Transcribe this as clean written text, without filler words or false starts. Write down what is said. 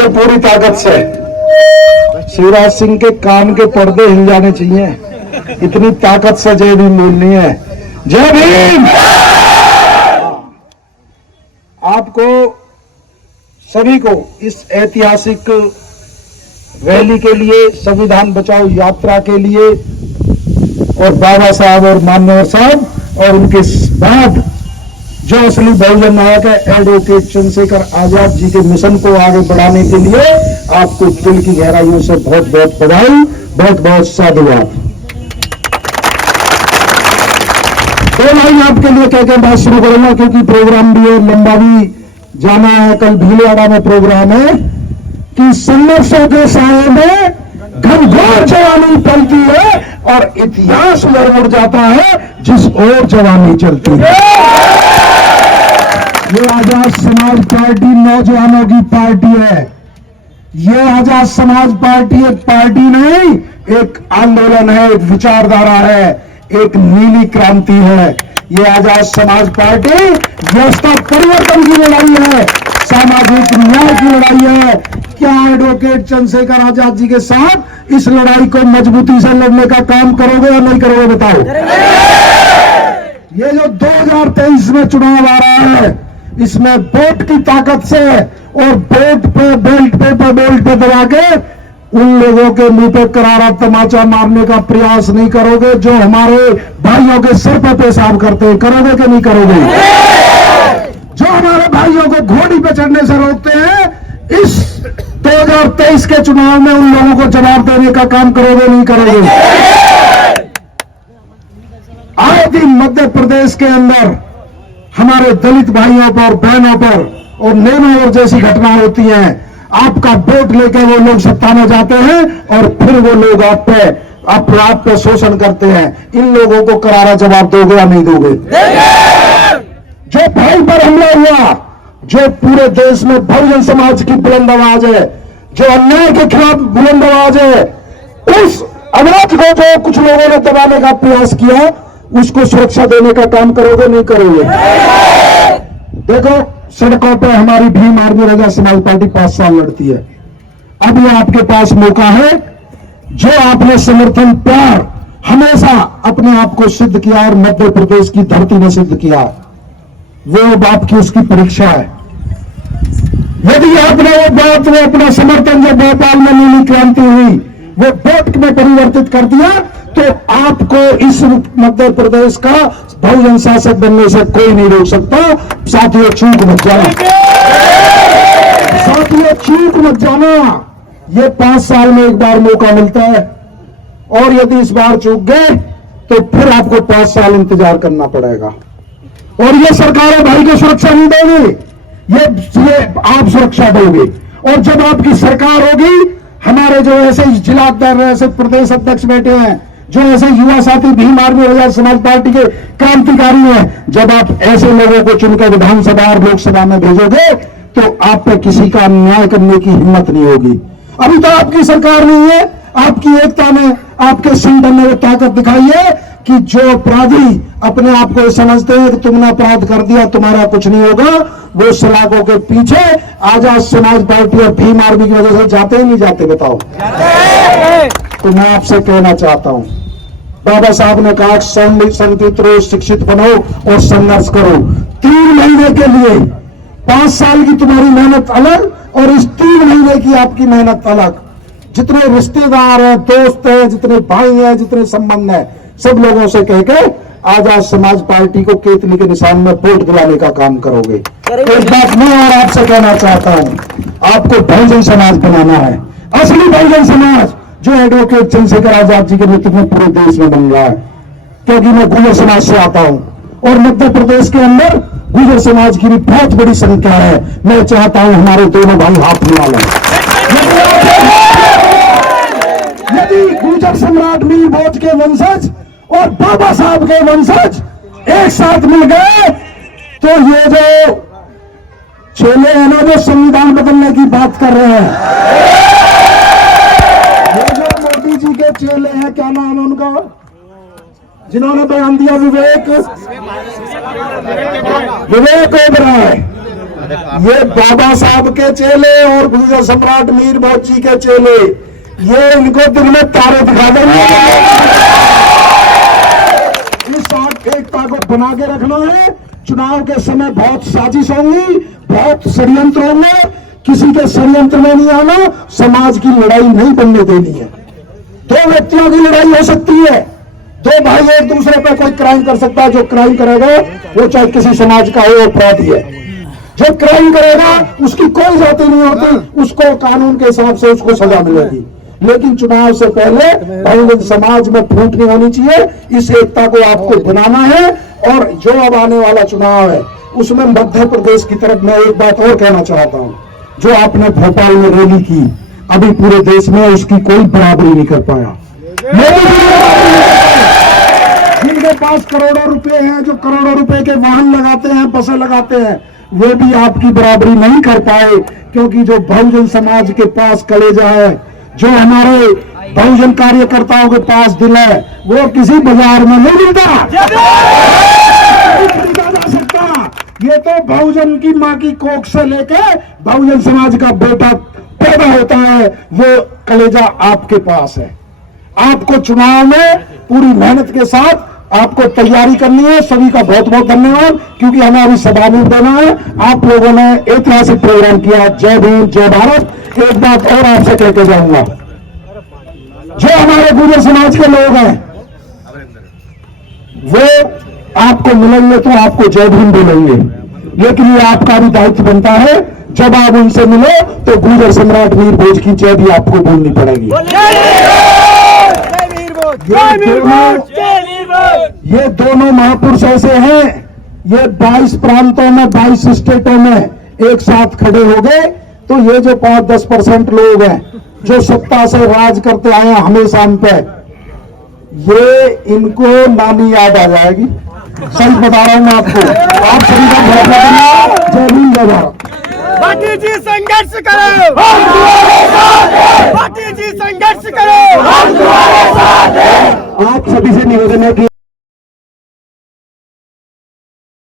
से पूरी ताकत से। शिवराज सिंह के कान के पर्दे हिल जाने चाहिए, इतनी ताकत से जय भीम बोलनी है। जय भीम। आपको सभी को इस ऐतिहासिक रैली के लिए, संविधान बचाओ यात्रा के लिए, और बाबा साहब और मान्यवर साहब और उनके बाद जो असली बहुजन नायक है एडवोकेट चंद्रशेखर आजाद जी के मिशन को आगे बढ़ाने के लिए आपको दिल की गहराइयों से बहुत बहुत बधाई, बहुत बहुत साधुवाद। तो भाई आपके लिए कह के बात शुरू करूंगा, क्योंकि प्रोग्राम भी है, लंबा भी जाना है। कल भीलवाड़ा में प्रोग्राम है कि संघर्षों के साए में घनघोर जवानी पलती है और इतिहास मुड़ जाता है जिस ओर जवानी चलती है। ये आजाद समाज पार्टी नौजवानों की पार्टी है। ये आजाद समाज पार्टी एक पार्टी नहीं, एक आंदोलन है, एक विचारधारा है, एक नीली क्रांति है। ये आजाद समाज पार्टी व्यवस्था परिवर्तन की लड़ाई है, सामाजिक न्याय की लड़ाई है। क्या एडवोकेट चंद्रशेखर आजाद जी के साथ इस लड़ाई को मजबूती से लड़ने का काम करोगे या नहीं करोगे, बताओ। ये जो 2023 में चुनाव आ रहा है, इसमें वोट की ताकत से और वोट पे बेल्ट पे दबा के उन लोगों के मुंह पे करारा तमाचा मारने का प्रयास नहीं करोगे जो हमारे भाइयों के सिर पे पेशाब करते हैं। करोगे कि नहीं करोगे? जो हमारे भाइयों को घोड़ी पे चढ़ने से रोकते हैं, इस 2023 के चुनाव में उन लोगों को जवाब देने का काम करोगे नहीं करोगे? आए दिन मध्य प्रदेश के अंदर हमारे दलित भाइयों पर, बहनों पर और नेमावर जैसी घटना होती है। आपका वोट लेकर वो लोग सत्ता में जाते हैं और फिर वो लोग आप पे शोषण करते हैं। इन लोगों को करारा जवाब दोगे या नहीं दोगे? जो भाई पर हमला हुआ, जो पूरे देश में बहुजन समाज की बुलंद आवाज है, जो अन्याय के खिलाफ बुलंद आवाज है, उस आवाज को जो कुछ लोगों ने दबाने का प्रयास किया, उसको सुरक्षा देने का काम करोगे नहीं करोगे? देखो, सड़कों पर हमारी भीम आर्मी रजा समाज पार्टी 5 साल लड़ती है। अब ये आपके पास मौका है, जो आपने समर्थन प्यार हमेशा अपने आप को सिद्ध किया और मध्य प्रदेश की धरती में सिद्ध किया, वो अब आपकी उसकी परीक्षा है। यदि आपने वो बात, वो अपना समर्थन जो भोपाल में नीली क्रांति हुई, वो वोट में परिवर्तित कर दिया, तो आपको इस मध्य प्रदेश का बहुजन शासक बनने से कोई नहीं रोक सकता। साथियों, चूक मत जाना, साथियों चूक मत जाना। ये 5 साल में एक बार मौका मिलता है, और यदि इस बार चूक गए तो फिर आपको 5 साल इंतजार करना पड़ेगा। और ये सरकारें भाई को सुरक्षा नहीं देगी, ये आप सुरक्षा दोगे। और जब आपकी सरकार होगी, हमारे जो ऐसे जिला अध्यक्ष, ऐसे प्रदेश अध्यक्ष बैठे हैं, जो ऐसे युवा साथी भीम आर्मी आजाद समाज पार्टी के क्रांतिकारी हैं, जब आप ऐसे लोगों को चुनकर विधानसभा और लोकसभा में भेजोगे तो आप पे किसी का अन्याय करने की हिम्मत नहीं होगी। अभी तो आपकी सरकार नहीं है, आपकी एकता में, आपके संगठन में वो ताकत दिखाई है कि जो अपराधी अपने आप को समझते हैं कि तुमने अपराध कर दिया, तुम्हारा कुछ नहीं होगा, वो सलाखों के पीछे आजाद समाज पार्टी और भीम आर्मी की वजह से जाते ही नहीं जाते, बताओ। तो मैं आपसे कहना चाहता हूं, बाबा साहब ने कहा संगठित रहो, शिक्षित बनो और संघर्ष करो। 3 महीने के लिए 5 साल की तुम्हारी मेहनत अलग और इस 3 महीने की आपकी मेहनत अलग। जितने रिश्तेदार हैं, दोस्त हैं, जितने भाई हैं, जितने संबंध हैं, सब लोगों से कह के आजाद समाज पार्टी को केतली के निशान में वोट दिलाने का काम करोगे। एक बात मैं और आपसे कहना चाहता हूं, आपको बहुजन समाज बनाना है, असली बहुजन समाज, जो एडवोकेट चंद्रशेखर आजाद जी के नेतृत्व में पूरे देश में बन रहा है। क्योंकि मैं गुर्जर समाज से आता हूं और मध्य प्रदेश के अंदर गुर्जर समाज की भी बहुत बड़ी संख्या है। मैं चाहता हूं हमारे दोनों भाई हाथ मिला लें। यदि गुर्जर सम्राट नीलभोज के वंशज और बाबा साहब के वंशज एक साथ मिल गए, तो ये जो चेले हैं ना, जो संविधान बदलने की बात कर रहे हैं, ये जो मोदी जी के चेले हैं, क्या नाम है उनका, जिन्होंने बयान दिया, विवेक ओबराय, ये बाबा साहब के चेले और गुर्जर सम्राट मीर भोज जी के चेले, ये इनको दिन में तारे दिखा देंगे। इस एकता को बना के रखना है। चुनाव के समय बहुत साजिश होंगी, बहुत षड्यंत्र होंगे, किसी के षड्यंत्र में नहीं आना। समाज की लड़ाई नहीं बनने देनी है। दो व्यक्तियों की लड़ाई हो सकती है, दो भाई एक दूसरे पर कोई क्राइम कर सकता है। जो क्राइम करेगा वो चाहे किसी समाज का हो, अपराधी है। जो क्राइम करेगा उसकी कोई जाति नहीं होती, उसको कानून के हिसाब से उसको सजा मिलेगी। लेकिन चुनाव से पहले बहुजन समाज में फूट नहीं होनी चाहिए। इस एकता को आपको बनाना है। और जो अब आने वाला चुनाव है उसमें मध्य प्रदेश की तरफ मैं एक बात और कहना चाहता हूं। जो आपने भोपाल में रैली की, अभी पूरे देश में उसकी कोई बराबरी नहीं कर पाया। जिनके पास करोड़ों रुपए हैं, जो करोड़ों रुपए के वाहन लगाते हैं, बसें लगाते हैं, वे भी आपकी बराबरी नहीं कर पाए। क्योंकि जो बहुजन समाज के पास कलेजा है, जो हमारे बहुजन कार्यकर्ताओं के पास दिल है, वो किसी बाजार में नहीं मिलता, खरीदा जा सकता। ये तो बहुजन की मां की कोख से लेके बहुजन समाज का बेटा पैदा होता है, वो कलेजा आपके पास है। आपको चुनाव में पूरी मेहनत के साथ आपको तैयारी करनी है। सभी का बहुत बहुत धन्यवाद, क्योंकि हमें अभी सभा में देना है। आप लोगों ने ऐतिहासिक प्रोग्राम किया। जय भीम, जय भारत। एक बात और आपसे कहते जाऊंगा, जो हमारे गुर्जर समाज के लोग हैं वो आपको मिलेंगे तो आपको जय भीम बोलेंगे, लेकिन ये आपका भी दायित्व बनता है। जब आप उनसे मिले तो गुर्जर सम्राट मीर भोज की जय भी आपको बोलनी पड़ेगी। ये दोनों महापुरुष ऐसे हैं, ये 22 प्रांतों में 22 स्टेटों में एक साथ खड़े हो गए। तो ये जो 5-10% लोग हैं जो सत्ता से राज करते आए हैं हमेशा हम पे, ये इनको नानी याद आ जाएगी। सही बता रहा हूं मैं आपको। आप सभी का बहुत धन्यवाद। जय भीम, जय भारत। पार्टी जी संघर्ष करो, पार्टी जी संघर्ष करो। आप सभी से निवेदन है कि